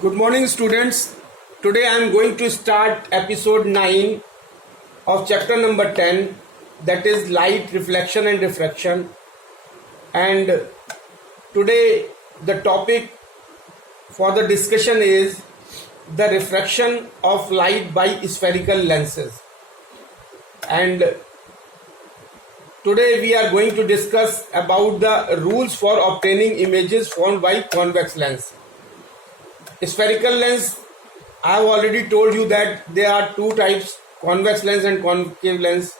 Good morning, students. Today I am going to start episode 9 of chapter number 10, that is light, reflection and diffraction. And today the topic for the discussion is the refraction of light by spherical lenses. And today we are going to discuss about the rules for obtaining images formed by convex lens. Spherical lens, I have already told you that there are two types, convex lens and concave lens.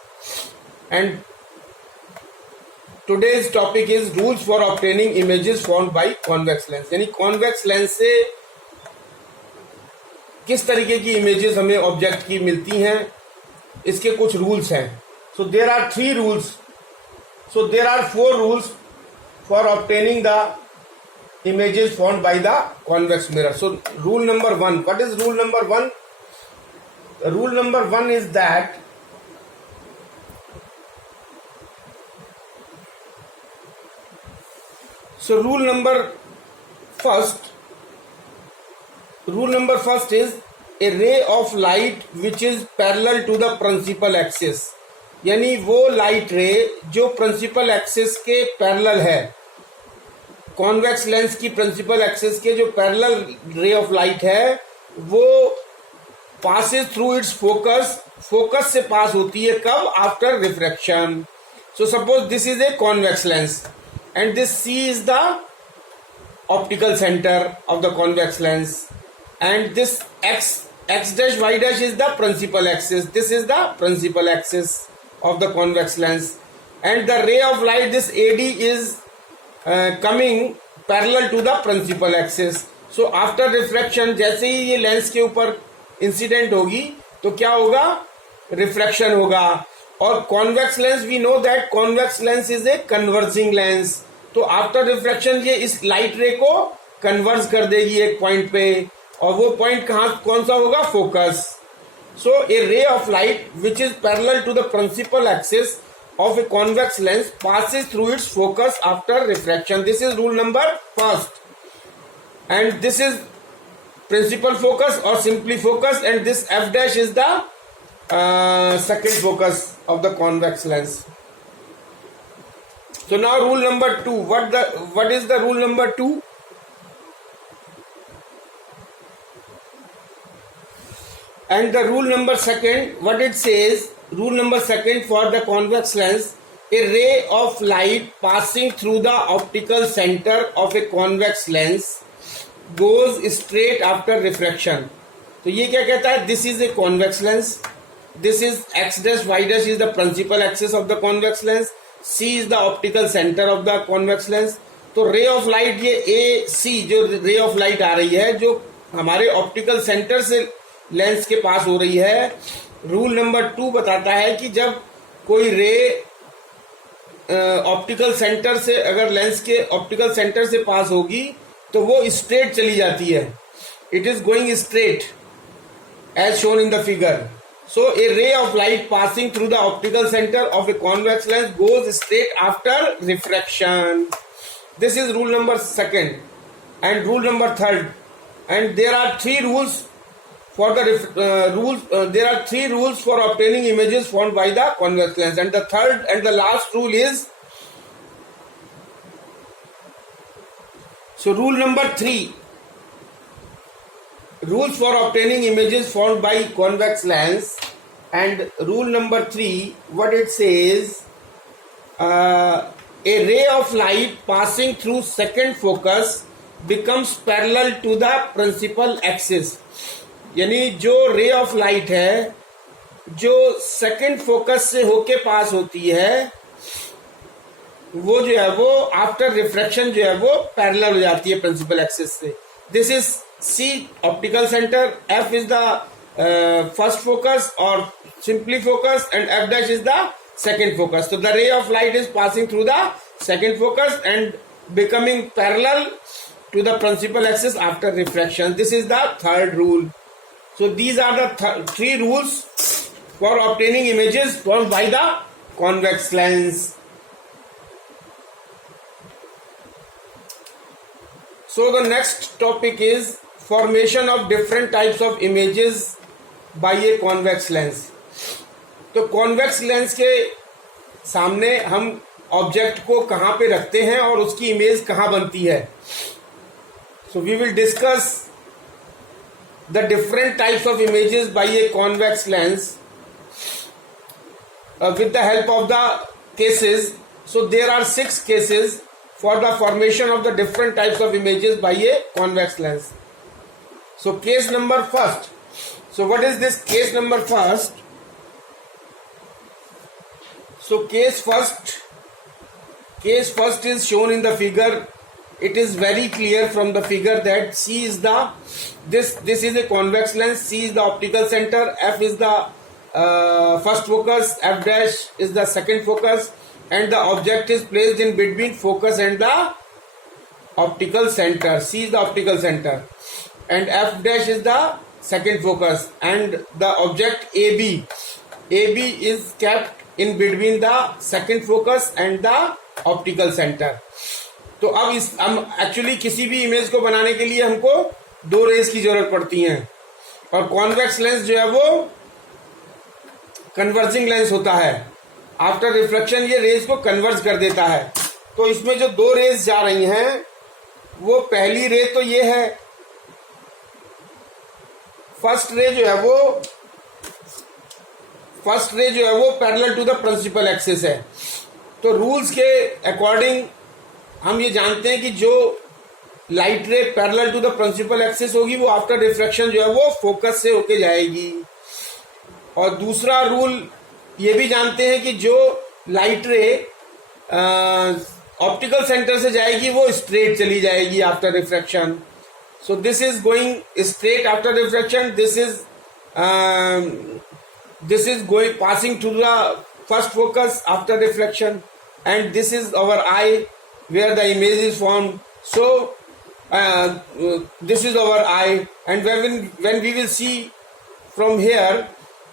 And today's topic is rules for obtaining images formed by convex lens. यानी convex lens से किस तरीके की images हमें object की मिलती हैं, इसके कुछ रूल्स हैं. So there are three rules. So there are four rules for obtaining the images formed by the convex mirror. So rule number 1. What is rule number 1? Rule number 1 is that rule number first is a ray of light which is parallel to the principal axis. यानी वो light रे जो principal axis के parallel है, convex lens की principal axis के जो parallel रे ऑफ लाइट है वो पासेस थ्रू इट्स फोकस से पास होती है. कब? After refraction. So suppose this is a convex lens and this C is the optical centre of the convex lens and this x dash y dash is the principal axis. This is the principal axis of the convex lens and the ray of light, this AD is coming parallel to the principal axis. So after refraction, जैसे ही ये lens के ऊपर incident होगी तो क्या होगा? Refraction होगा. और convex lens, we know that convex lens is a converging lens. तो आफ्टर रिफ्रैक्शन ये इस लाइट रे को कन्वर्ज कर देगी एक पॉइंट पे, और वो पॉइंट कौन सा होगा? Focus. So a ray of light which is parallel to the principal axis of a convex lens passes through its focus after refraction. This is rule number first, and this is principal focus or simply focus, and this f dash is the second focus of the convex lens. So now rule number 2. What is the rule number 2? And the rule number second, what it says, rule number second for the convex lens, a ray of light passing through the optical center of a convex lens goes straight after refraction. तो ये क्या कहता है? This is a convex lens. This is x dash y dash is the principal axis of the convex lens. C is the optical center of the convex lens. तो ray of light, ये AC जो ray of light आ रही है, जो हमारे optical centre से lens के पास हो रही है, रूल नंबर 2 बताता है कि जब कोई रे ऑप्टिकल सेंटर से, अगर लेंस के ऑप्टिकल सेंटर से पास होगी तो वो स्ट्रेट चली जाती है. It is going straight as shown in the figure. So a ray of light passing through the optical centre of a convex lens goes straight after refraction. This is rule number second. And rule number third, and there are three rules for the there are three rules for obtaining images formed by the convex lens, and the third and the last rule is, so rule number 3, rules for obtaining images formed by convex lens. And rule number 3, what it says, a ray of light passing through second focus becomes parallel to the principal axis. यानी जो रे of light है जो second focus से होके पास होती है, वो जो है वो आफ्टर रिफ्रैक्शन जो है वो पैरेलल हो जाती है प्रिंसिपल एक्सिस से. This is C optical centre, F is the first focus और simply focus, and F dash is the second focus. तो the ray of light is passing through the second focus and becoming parallel to the principal axis after refraction. This is the third rule. So these are the three rules for obtaining images formed by the convex lens. So the next topic is formation of different types of images by a convex lens. तो convex lens के सामने हम object को कहाँ पे रखते हैं और उसकी इमेज कहाँ बनती है। So we will discuss the different types of images by a convex lens with the help of the cases. So there are 6 cases for the formation of the different types of images by a convex lens. So case number first. So what is this case number first? So case first is shown in the figure. It is very clear from the figure that C is the this is a convex lens. C is the optical center. F is the first focus, F dash is the second focus, and the object is placed in between focus and the optical center. C is the optical center and F dash is the second focus, and the object AB is kept in between the second focus and the optical center. तो अब हम actually किसी भी image को बनाने के लिए हमको 2 रेज की जरूरत पड़ती हैं, और कॉन्वेक्स लेंस जो है वो कन्वर्जिंग लेंस होता है। आफ्टर रिफ्लेक्शन ये रेज को कन्वर्ज कर देता है। तो इसमें जो 2 रेज जा रही हैं, वो पहली रे तो ये है, फर्स्ट रे जो है वो parallel to the principal axis है। तो रूल्स के अकॉर्डिंग हम ये जानते हैं कि जो light ray parallel to the principal axis होगी वो आफ्टर रिफ्लेक्शन जो है वो फोकस से होके जाएगी। और दूसरा रूल ये भी जानते हैं कि जो लाइट रे ऑप्टिकल सेंटर से जाएगी वो स्ट्रेट चली जाएगी after reflection. So this is going straight after reflection, this is going passing to the first focus after reflection, and this is our eye where the image is formed. So this is our eye, and when we will see from here,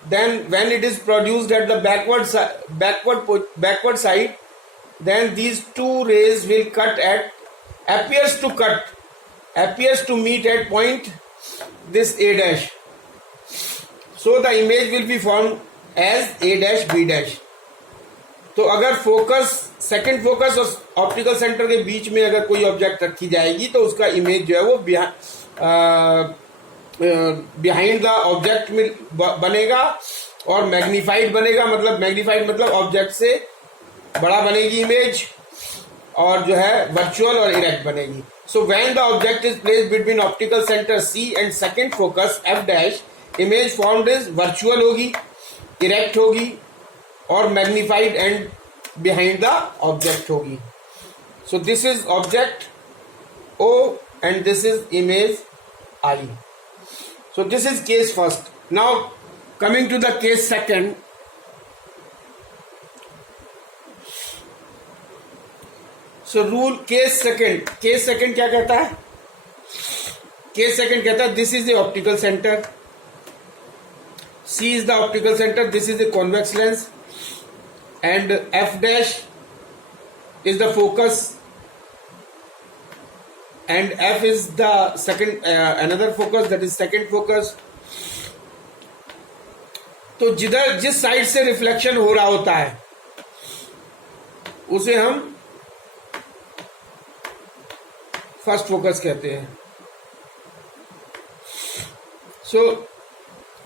then when it is produced at the backward side, then these 2 rays will appears to meet at point this A dash. So the image will be formed as A dash B dash. तो अगर focus, second focus और optical centre के बीच में अगर कोई object रखी जाएगी तो उसका इमेज जो है वो बिहाइंड द ऑब्जेक्ट में बनेगा और मैग्नीफाइड बनेगा। मैग्नीफाइड मतलब ऑब्जेक्ट से बड़ा बनेगी इमेज, और जो है वर्चुअल और इरेक्ट बनेगी। So when the object is placed between optical centre C and second focus F dash, image formed is virtual होगी, इरेक्ट होगी और magnified and behind the object होगी। So this is object O and this is image I. So this is case first. Now coming to the case second. So rule case second क्या कहता है? Case second कहता है this is the optical center, C is the optical center, this is the convex lens, and F dash is the focus and F is the second another focus, that is second focus. तो जिस side से reflection हो रहा होता है उसे हम first focus कहते हैं। सो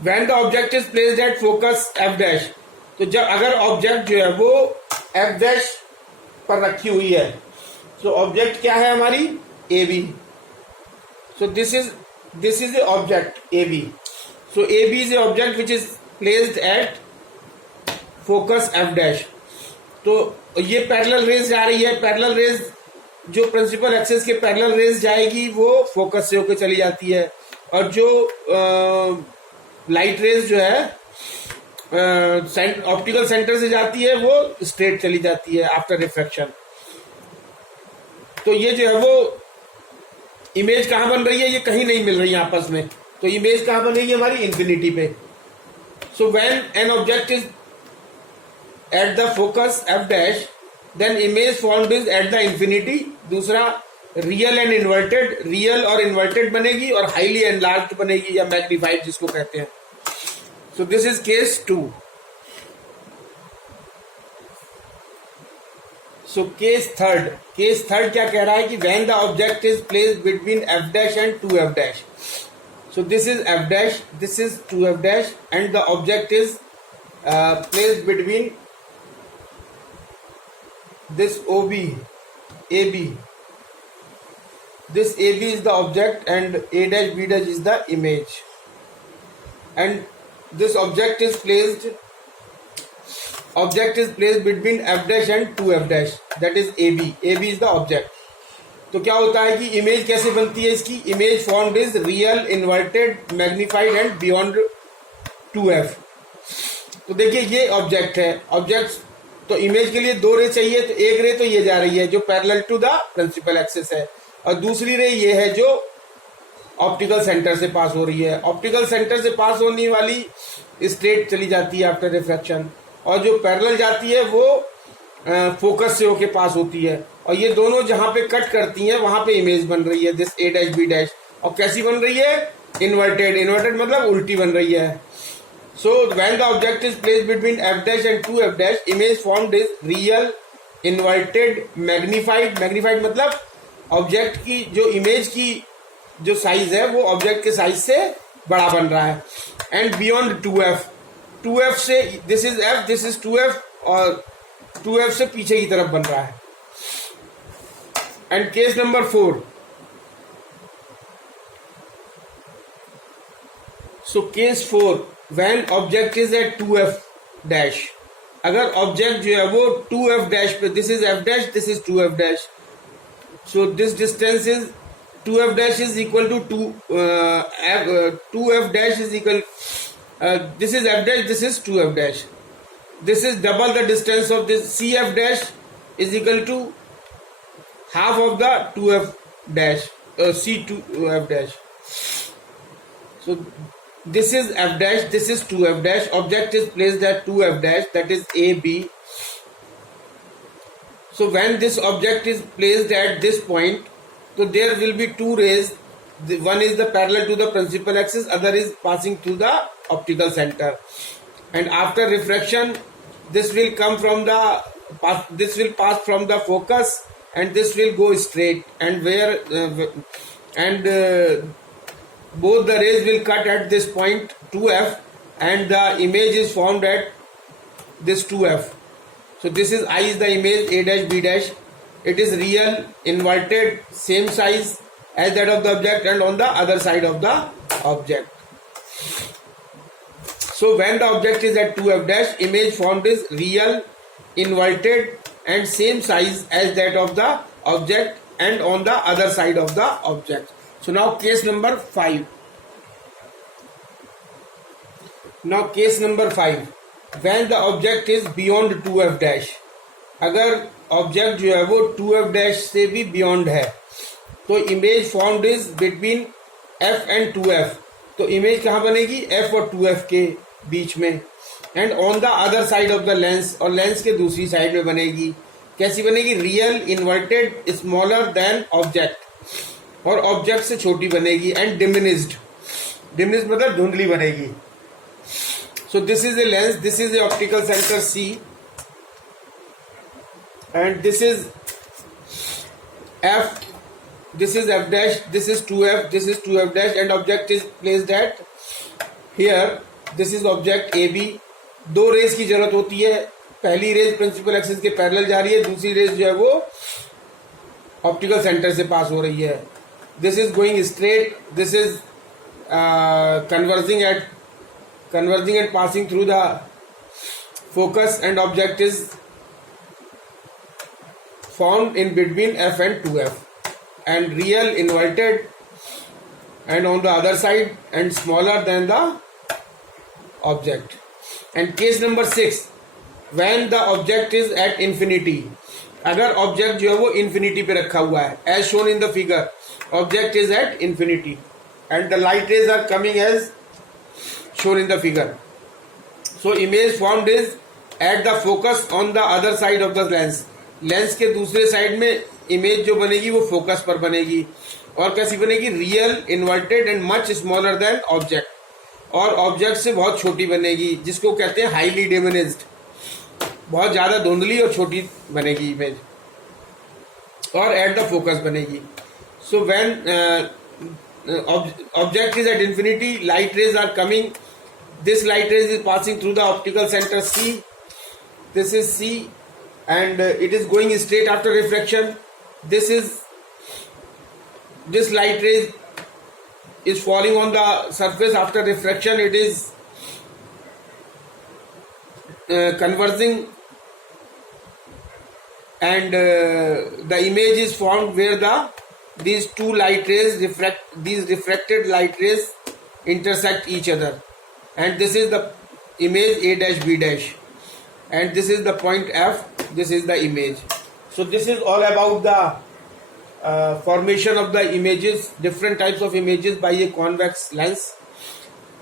when the object is placed at focus F dash, तो जब अगर ऑब्जेक्ट जो है वो F डैश पर रखी हुई है, तो ऑब्जेक्ट क्या है हमारी AB. So this is the object AB. So AB is the object which is placed at focus F dash. तो ये पैरेलल रेज जा रही है, पैरेलल रेज जो प्रिंसिपल एक्सिस के पैरेलल रेज जाएगी वो फोकस से होकर चली जाती है, और जो लाइट रेज जो है ऑप्टिकल सेंटर से जाती है वो स्ट्रेट चली जाती है आफ्टर रिफ्लेक्शन। तो ये जो है वो इमेज कहाँ बन रही है, ये कहीं नहीं मिल रही है आपस में, तो इमेज कहाँ बन रही है हमारी इंफिनिटी पे। So when an object is at the focus F dash, then image formed is at the infinity. दूसरा, रियल एंड इन्वर्टेड, रियल और इन्वर्टेड बनेगी, और हाईली एनलार्ज्ड बनेगी या मैग्नीफाइड जिसको कहते हैं. सो this is case 2. So case third क्या कह रहा है कि when the object is placed between f dash and 2f dash. So this is f dash, this is 2f dash, and the object is placed between this OB, AB. This AB is the object and A dash B dash is the image. And this object is placed between F dash and 2F dash. That is AB. AB is the object. तो क्या होता है कि image कैसे बनती है इसकी? Image formed is real, inverted, magnified and beyond 2F. तो देखिए ये ऑब्जेक्ट है. ऑब्जेक्ट तो इमेज के लिए 2 रे चाहिए, तो एक रे तो ये जा रही है जो parallel to the principal axis है, और दूसरी रे ये है जो ऑप्टिकल सेंटर से पास हो रही है. ऑप्टिकल सेंटर से पास होने वाली स्ट्रेट चली जाती है आफ्टर रिफ्रैक्शन, और जो पैरेलल जाती है वो फोकस से होके पास होती है, और ये दोनों जहां पे कट करती हैं वहां पे इमेज बन रही है, this A dash B dash. और कैसी बन रही है? इन्वर्टेड मतलब उल्टी बन रही है. So when the object is placed between f dash and 2f dash, image formed is real, inverted, magnified. Magnified मतलब ऑब्जेक्ट की जो इमेज की जो साइज है वो ऑब्जेक्ट के साइज से बड़ा बन रहा है. एंड बियॉन्ड 2f से, this is f, this is 2f, और 2f से पीछे की तरफ बन रहा है. And case number 4. So case 4, when object is at 2f dash. अगर ऑब्जेक्ट जो है वो 2f dash पे, this is f dash, this is 2f dash. So this distance is 2f dash is equal to 2f dash is equal, this is f dash, this is 2f dash. This is double the distance of this. cf dash is equal to half of the 2f dash, c2f dash. So this is f dash, this is 2f dash. Object is placed at 2f dash, that is AB. So when this object is placed at this point, so there will be 2 rays. One is the parallel to the principal axis, other is passing through the optical center. And after refraction, this will come from the, this will pass from the focus, and this will go straight. And both the rays will cut at this point 2f, and the image is formed at this 2f. So this is I is the image A dash B dash. It is real, inverted, same size as that of the object, and on the other side of the object. So when the object is at 2f dash, image formed is real, inverted, and same size as that of the object, and on the other side of the object. So now case number 5. Now case number 5. When the object is beyond 2f dash. अगर object जो है वो 2f dash से भी beyond है, तो image formed is between f and 2f. तो image कहाँ बनेगी? f और 2f के बीच में. And on the other side of the lens, और लेंस के दूसरी साइड में बनेगी. कैसी बनेगी? Real, inverted, smaller than object, और ऑब्जेक्ट से छोटी बनेगी. एंड डिमिनिस्ड मतलब धुंधली बनेगी. सो this is a lens, this is A optical centre C, and this is F, this is f dash, this is 2f, this is 2f dash, and object is placed at here. This is object AB. 2 raise की जरूरत होती है. पहली raise principal axis के parallel जा रही है, दूसरी रेज जो है वो ऑप्टिकल सेंटर से पास हो रही है. This is going straight, this is converging and passing through the focus, and object is formed in between f and 2f, and real, inverted, and on the other side, and smaller than the object. And case number 6, when the object is at infinity. अगर object जो है वो infinity पे रखा हुआ है, as shown in the figure, object is at infinity and the light rays are coming as shown in the figure. So image formed is at the focus on the other side of the lens. Lens के दूसरे side में image जो बनेगी वो focus पर बनेगी। और कैसी बनेगी? Real, inverted and much smaller than object, और ऑब्जेक्ट से बहुत छोटी बनेगी, जिसको कहते हैं हाईली डिमिनिश्ड, बहुत ज्यादा धुंधली और छोटी बनेगी इमेज, और एट द फोकस बनेगी। So when object is at infinity, light rays are coming, this light rays is passing through the optical center C, this is C, and it is going straight after refraction. This light ray is falling on the surface after refraction, it is converging, and the image is formed where these two light rays these refracted light rays intersect each other, and this is the image A dash B dash, and this is the point F, this is the image. So this is all about the formation of the images, different types of images by a convex lens.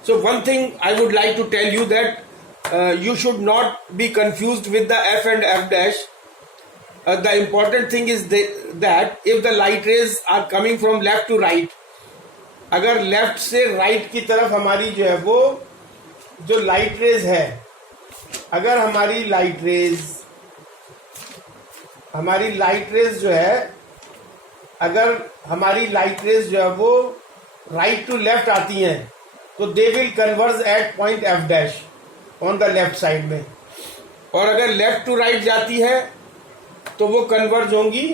So one thing I would like to tell you that you should not be confused with the F and F dash. The important thing is that if the light rays are coming from left to right, अगर left से right की तरफ हमारी जो है वो जो light rays है, अगर हमारी लाइट रेज जो है, अगर हमारी लाइट रेज जो है वो राइट टू लेफ्ट आती हैं, तो they will converge eight point F dash on the left side में, और अगर लेफ्ट टू राइट जाती है तो वो कन्वर्ज होंगी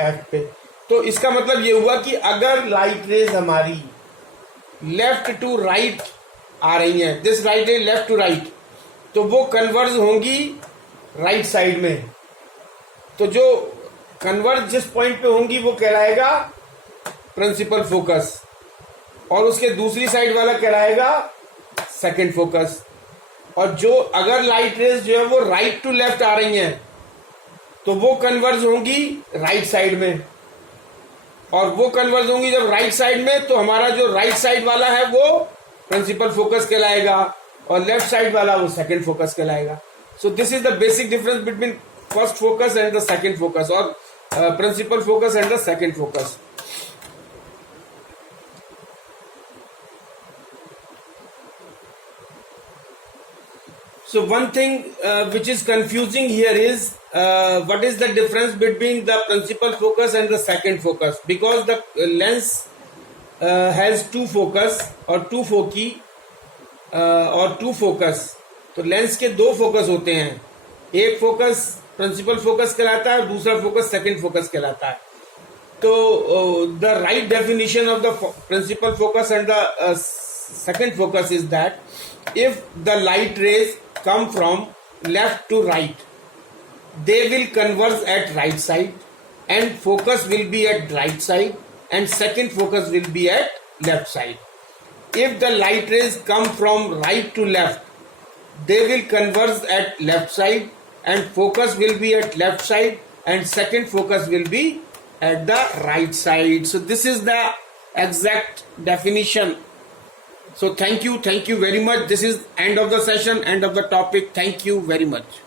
एफ पे। तो इसका मतलब ये हुआ कि अगर लाइट रेज हमारी लेफ्ट टू राइट आ रही हैं, this right rays left to right, तो वो कन्वर्ज होंगी राइट साइड में। तो जो कन्वर्ज जिस पॉइंट पे होंगी वो कहलाएगा प्रिंसिपल फोकस, और उसके दूसरी साइड वाला कहलाएगा सेकंड फोकस। और जो अगर लाइट रेज जो है वो राइट टू लेफ्ट आ रही हैं, तो वो कन्वर्ज होंगी राइट साइड में, और वो कन्वर्ज होंगी जब राइट साइड में, तो हमारा जो राइट साइड वाला है वो प्रिंसिपल फोकस कहलाएगा, और लेफ्ट साइड वाला वो सेकंड फोकस कहलाएगा। So this is the basic difference between first focus and the second focus, और principal focus and the second focus. So one thing which is confusing here is what is the difference between the principal focus and the second focus, because the lens has two focus or two foci और two focus। तो lens के दो focus होते हैं, एक focus principal focus कहलाता है, दूसरा फोकस सेकंड फोकस कहलाता है। तो the right definition of the principal focus and the second focus is that if the light rays come from left to right, they will converge at right side, and focus will be at right side, and second focus will be at left side. If the light rays come from right to left, they will converge at left side, and focus will be at left side, and second focus will be at the right side. So this is the exact definition. So thank you very much. This is end of the session, end of the topic. Thank you very much.